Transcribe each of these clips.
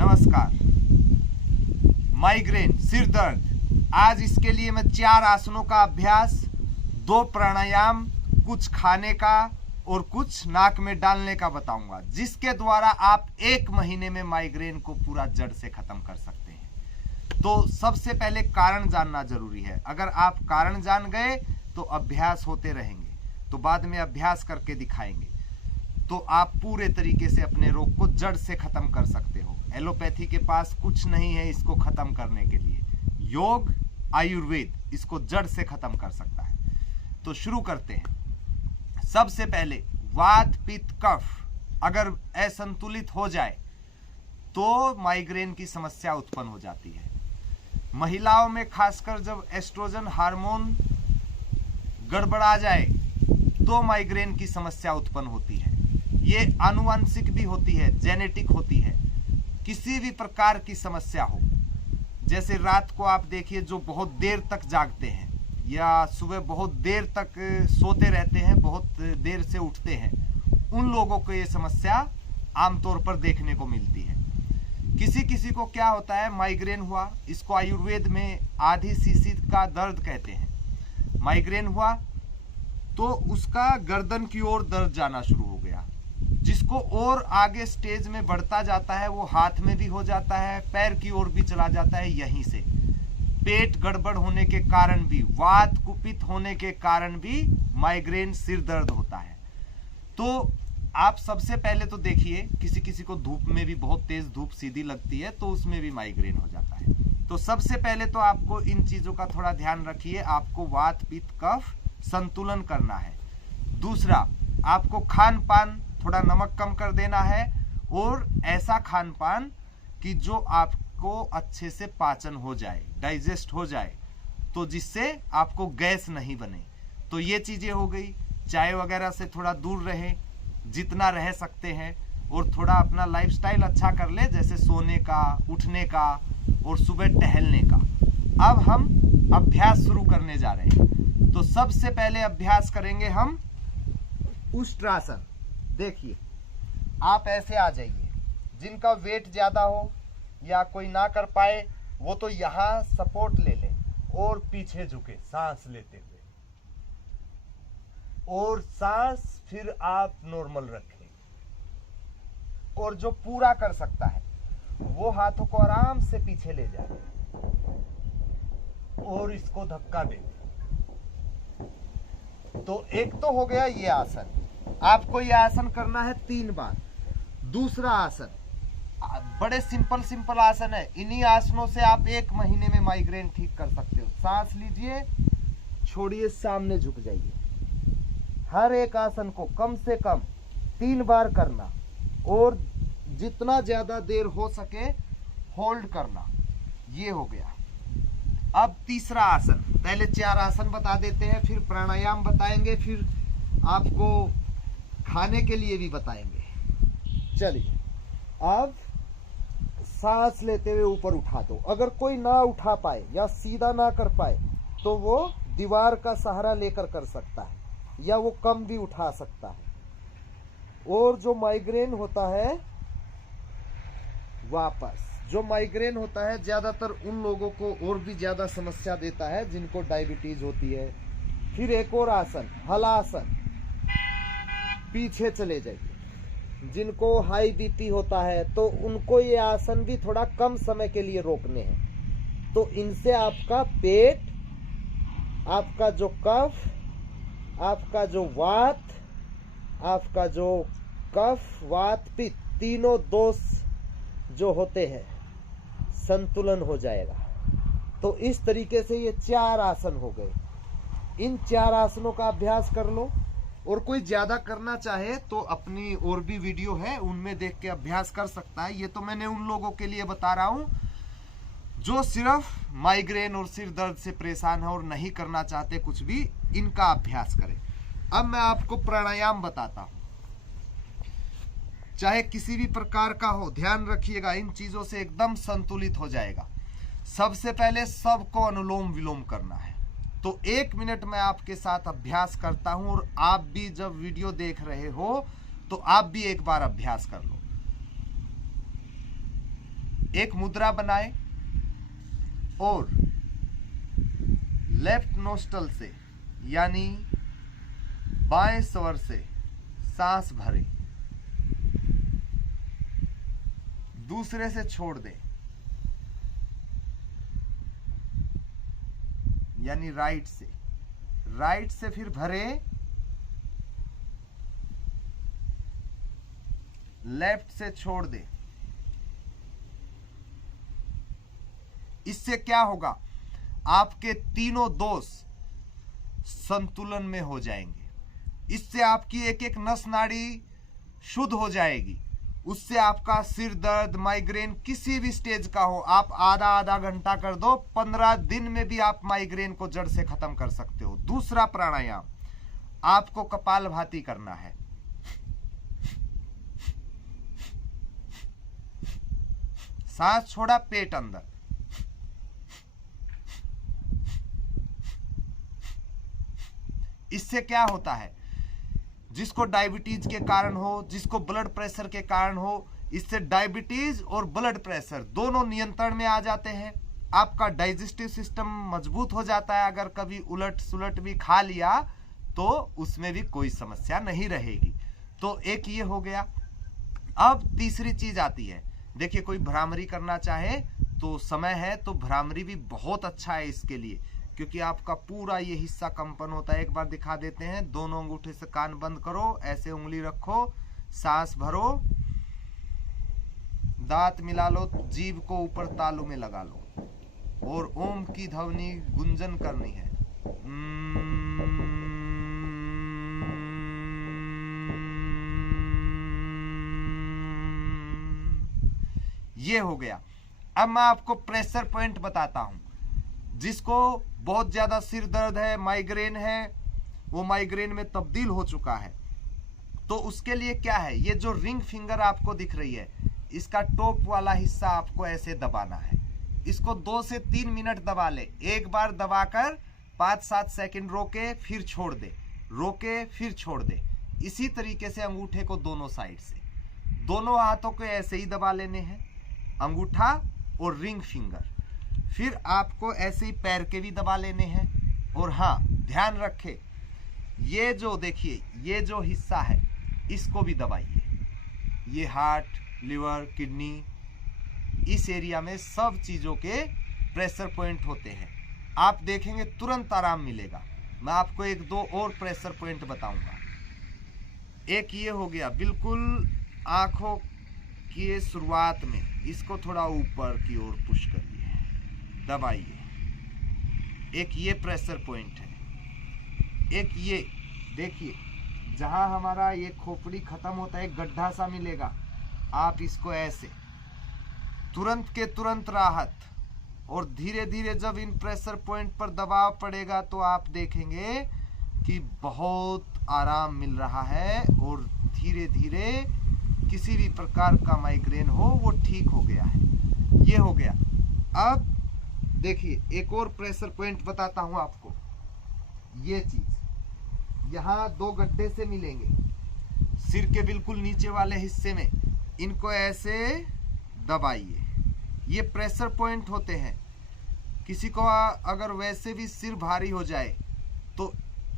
नमस्कार। माइग्रेन, सिर दर्द, आज इसके लिए मैं 4 आसनों का अभ्यास, 2 प्राणायाम, कुछ खाने का और कुछ नाक में डालने का बताऊंगा, जिसके द्वारा आप 1 महीने में माइग्रेन को पूरा जड़ से खत्म कर सकते हैं। तो सबसे पहले कारण जानना जरूरी है। अगर आप कारण जान गए तो अभ्यास होते रहेंगे, तो बाद में अभ्यास करके दिखाएंगे, तो आप पूरे तरीके से अपने रोग को जड़ से खत्म कर सकते हो। एलोपैथी के पास कुछ नहीं है इसको खत्म करने के लिए। योग, आयुर्वेद इसको जड़ से खत्म कर सकता है। तो शुरू करते हैं। सबसे पहले वात, पित्त, कफ अगर असंतुलित हो जाए तो माइग्रेन की समस्या उत्पन्न हो जाती है। महिलाओं में खासकर जब एस्ट्रोजन हार्मोन गड़बड़ा जाए तो माइग्रेन की समस्या उत्पन्न होती है। ये आनुवंशिक भी होती है, जेनेटिक होती है। किसी भी प्रकार की समस्या हो, जैसे रात को आप देखिए जो बहुत देर तक जागते हैं या सुबह बहुत देर तक सोते रहते हैं, बहुत देर से उठते हैं, उन लोगों को ये समस्या आमतौर पर देखने को मिलती है। किसी किसी को क्या होता है, माइग्रेन हुआ, इसको आयुर्वेद में आधी शीशी का दर्द कहते हैं। माइग्रेन हुआ तो उसका गर्दन की ओर दर्द जाना शुरू हो गया, जिसको और आगे स्टेज में बढ़ता जाता है वो हाथ में भी हो जाता है, पैर की ओर भी चला जाता है। यहीं से पेट गड़बड़ होने के कारण भी, वात कुपित होने के कारण भी माइग्रेन, सिर दर्द होता है। तो आप सबसे पहले तो देखिए, किसी किसी को धूप में भी, बहुत तेज धूप सीधी लगती है तो उसमें भी माइग्रेन हो जाता है। तो सबसे पहले तो आपको इन चीजों का थोड़ा ध्यान रखिए। आपको वात, पित्त, कफ संतुलन करना है। दूसरा, आपको खान पान थोड़ा नमक कम कर देना है, और ऐसा खान पान कि जो आपको अच्छे से पाचन हो जाए, डाइजेस्ट हो जाए, तो जिससे आपको गैस नहीं बने। तो ये चीजें हो गई। चाय वगैरह से थोड़ा दूर रहे जितना रह सकते हैं, और थोड़ा अपना लाइफस्टाइल अच्छा कर ले, जैसे सोने का, उठने का और सुबह टहलने का। अब हम अभ्यास शुरू करने जा रहे हैं। तो सबसे पहले अभ्यास करेंगे हम उष्ट्रासन। देखिए, आप ऐसे आ जाइए। जिनका वेट ज्यादा हो या कोई ना कर पाए वो तो यहां सपोर्ट ले लें और पीछे झुके सांस लेते हुए, और सांस फिर आप नॉर्मल रखें। और जो पूरा कर सकता है वो हाथों को आराम से पीछे ले जाए और इसको धक्का दे। तो एक तो हो गया ये आसन। आपको ये आसन करना है 3 बार। दूसरा आसन बड़े सिंपल आसन है। इन्हीं आसनों से आप 1 महीने में माइग्रेन ठीक कर सकते हो। सांस लीजिए, छोड़िए, सामने झुक जाइए। हर एक आसन को कम से कम 3 बार करना, और जितना ज्यादा देर हो सके होल्ड करना। ये हो गया। अब तीसरा आसन। पहले 4 आसन बता देते हैं, फिर प्राणायाम बताएंगे, फिर आपको खाने के लिए भी बताएंगे। चलिए, अब सांस लेते हुए ऊपर उठा दो। अगर कोई ना उठा पाए या सीधा ना कर पाए तो वो दीवार का सहारा लेकर कर सकता है, या वो कम भी उठा सकता है। और जो माइग्रेन होता है, वापस जो माइग्रेन होता है ज्यादातर उन लोगों को और भी ज्यादा समस्या देता है जिनको डायबिटीज होती है। फिर एक और आसन, हलासन, पीछे चले जाइए। जिनको हाई बीपी होता है तो उनको ये आसन भी थोड़ा कम समय के लिए रोकने हैं। तो इनसे आपका पेट, आपका जो कफ, आपका जो वात, आपका जो कफ, वात, पित्त, तीनों दोष जो होते हैं संतुलन हो जाएगा। तो इस तरीके से ये 4 आसन हो गए। इन 4 आसनों का अभ्यास कर लो, और कोई ज्यादा करना चाहे तो अपनी और भी वीडियो है, उनमें देख के अभ्यास कर सकता है। ये तो मैंने उन लोगों के लिए बता रहा हूं जो सिर्फ माइग्रेन और सिर दर्द से परेशान है और नहीं करना चाहते कुछ भी, इनका अभ्यास करें। अब मैं आपको प्राणायाम बताता हूं, चाहे किसी भी प्रकार का हो, ध्यान रखिएगा, इन चीजों से एकदम संतुलित हो जाएगा। सबसे पहले सबको अनुलोम विलोम करना है। तो 1 मिनट में आपके साथ अभ्यास करता हूं, और आप भी जब वीडियो देख रहे हो तो आप भी एक बार अभ्यास कर लो। एक मुद्रा बनाए और लेफ्ट नोस्टल से यानी बाएं स्वर से सांस भरे, दूसरे से छोड़ दे यानी राइट से फिर भरे, लेफ्ट से छोड़ दे। इससे क्या होगा, आपके तीनों दोष संतुलन में हो जाएंगे। इससे आपकी एक एक नस नाड़ी शुद्ध हो जाएगी। उससे आपका सिर दर्द, माइग्रेन किसी भी स्टेज का हो, आप आधा घंटा कर दो, 15 दिन में भी आप माइग्रेन को जड़ से खत्म कर सकते हो। दूसरा प्राणायाम, आपको कपालभाति करना है। सांस छोड़ा, पेट अंदर, इससे क्या होता है, जिसको डायबिटीज के कारण हो, जिसको ब्लड प्रेशर के कारण हो, इससे डायबिटीज और ब्लड प्रेशर दोनों नियंत्रण में आ जाते हैं। आपका डाइजेस्टिव सिस्टम मजबूत हो जाता है। अगर कभी उलट सुलट भी खा लिया तो उसमें भी कोई समस्या नहीं रहेगी। तो एक ये हो गया। अब तीसरी चीज आती है, देखिए कोई भ्रामरी करना चाहे तो समय है, तो भ्रामरी भी बहुत अच्छा है इसके लिए, क्योंकि आपका पूरा ये हिस्सा कंपन होता है। एक बार दिखा देते हैं। दोनों अंगूठे से कान बंद करो, ऐसे उंगली रखो, सांस भरो, दांत मिला लो, जीभ को ऊपर तालू में लगा लो और ओम की ध्वनि गुंजन करनी है। ये हो गया। अब मैं आपको प्रेशर पॉइंट बताता हूं। जिसको बहुत ज्यादा सिर दर्द है, माइग्रेन है, वो माइग्रेन में तब्दील हो चुका है, तो उसके लिए क्या है, ये जो रिंग फिंगर आपको दिख रही है, इसका टॉप वाला हिस्सा आपको ऐसे दबाना है। इसको 2 से 3 मिनट दबा ले। एक बार दबाकर 5-7 सेकंड रोके, फिर छोड़ दे, रोके फिर छोड़ दे। इसी तरीके से अंगूठे को दोनों साइड से, दोनों हाथों को ऐसे ही दबा लेने हैं, अंगूठा और रिंग फिंगर। फिर आपको ऐसे ही पैर के भी दबा लेने हैं। और हाँ, ध्यान रखें, ये जो देखिए, ये जो हिस्सा है इसको भी दबाइए। ये हार्ट, लिवर, किडनी, इस एरिया में सब चीजों के प्रेशर पॉइंट होते हैं। आप देखेंगे तुरंत आराम मिलेगा। मैं आपको 1-2 और प्रेशर पॉइंट बताऊंगा। एक ये हो गया बिल्कुल आंखों की शुरुआत में, इसको थोड़ा ऊपर की ओर पुश करिए, दबाइए। एक ये प्रेशर पॉइंट है। एक ये देखिए, जहां हमारा ये खोपड़ी खत्म होता है, एक गड्ढा सा मिलेगा, आप इसको ऐसे, तुरंत के तुरंत राहत। और धीरे धीरे जब इन प्रेशर पॉइंट पर दबाव पड़ेगा तो आप देखेंगे कि बहुत आराम मिल रहा है और धीरे धीरे किसी भी प्रकार का माइग्रेन हो वो ठीक हो गया है। ये हो गया। अब देखिए एक और प्रेशर पॉइंट बताता हूं आपको। ये चीज यहाँ 2 गड्ढे से मिलेंगे, सिर के बिल्कुल नीचे वाले हिस्से में, इनको ऐसे दबाइए। ये प्रेशर पॉइंट होते हैं। किसी को अगर वैसे भी सिर भारी हो जाए तो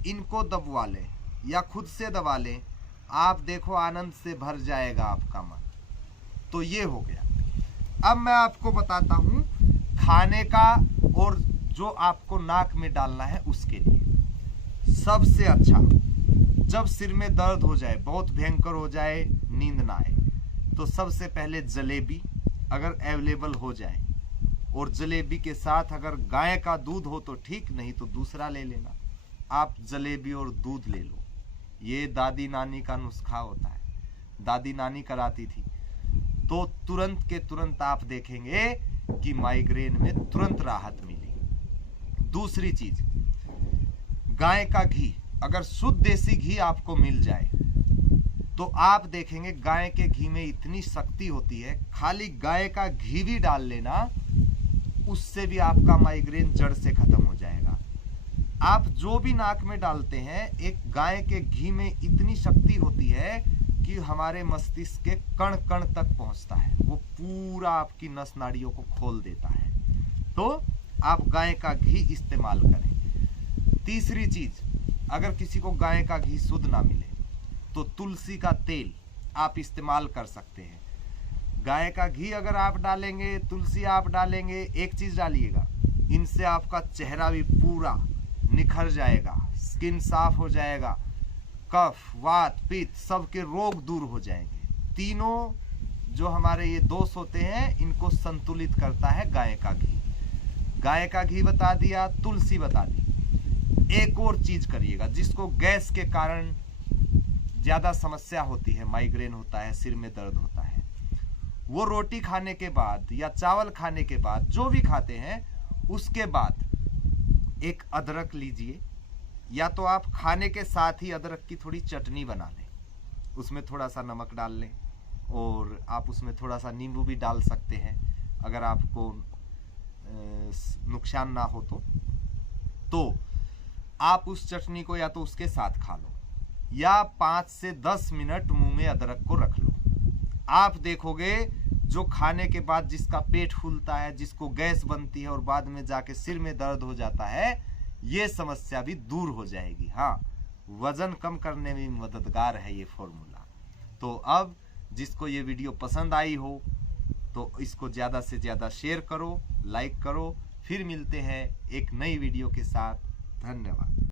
इनको दबवा लें या खुद से दबा लें, आप देखो आनंद से भर जाएगा आपका मन। तो ये हो गया। अब मैं आपको बताता हूं खाने का, और जो आपको नाक में डालना है उसके लिए सबसे अच्छा, जब सिर में दर्द हो जाए, बहुत भयंकर हो जाए, नींद ना आए, तो सबसे पहले जलेबी अगर अवेलेबल हो जाए, और जलेबी के साथ अगर गाय का दूध हो तो ठीक, नहीं तो दूसरा ले लेना। आप जलेबी और दूध ले लो। ये दादी नानी का नुस्खा होता है, दादी नानी कराती थी। तो तुरंत के तुरंत आप देखेंगे कि माइग्रेन में तुरंत राहत मिली। दूसरी चीज, गाय का घी, अगर शुद्ध देसी घी आपको मिल जाए तो आप देखेंगे गाय के घी में इतनी शक्ति होती है। खाली गाय का घी भी डाल लेना, उससे भी आपका माइग्रेन जड़ से खत्म हो जाएगा। आप जो भी नाक में डालते हैं, एक गाय के घी में इतनी शक्ति होती है कि हमारे मस्तिष्क के कण कण तक पहुंचता है, वो पूरा आपकी नस नाड़ियों को खोल देता है। तो आप गाय का घी इस्तेमाल करें। तीसरी चीज, अगर किसी को गाय का घी शुद्ध ना मिले तो तुलसी का तेल आप इस्तेमाल कर सकते हैं। गाय का घी अगर आप डालेंगे, तुलसी आप डालेंगे, एक चीज डालिएगा, इनसे आपका चेहरा भी पूरा निखर जाएगा, स्किन साफ हो जाएगा, कफ वात पित्त सबके रोग दूर हो जाएंगे। तीनों जो हमारे ये दोष होते हैं इनको संतुलित करता है गाय का घी। गाय का घी बता दिया, तुलसी बता दी। एक और चीज करिएगा, जिसको गैस के कारण ज्यादा समस्या होती है, माइग्रेन होता है, सिर में दर्द होता है, वो रोटी खाने के बाद या चावल खाने के बाद, जो भी खाते हैं उसके बाद एक अदरक लीजिए, या तो आप खाने के साथ ही अदरक की थोड़ी चटनी बना लें, उसमें थोड़ा सा नमक डाल लें और आप उसमें थोड़ा सा नींबू भी डाल सकते हैं अगर आपको नुकसान ना हो तो आप उस चटनी को या तो उसके साथ खा लो या 5 से 10 मिनट मुंह में अदरक को रख लो। आप देखोगे जो खाने के बाद जिसका पेट फूलता है, जिसको गैस बनती है और बाद में जाके सिर में दर्द हो जाता है, ये समस्या भी दूर हो जाएगी। हाँ, वजन कम करने में मददगार है ये फॉर्मूला। तो अब जिसको ये वीडियो पसंद आई हो तो इसको ज़्यादा से ज़्यादा शेयर करो, लाइक करो। फिर मिलते हैं एक नई वीडियो के साथ। धन्यवाद।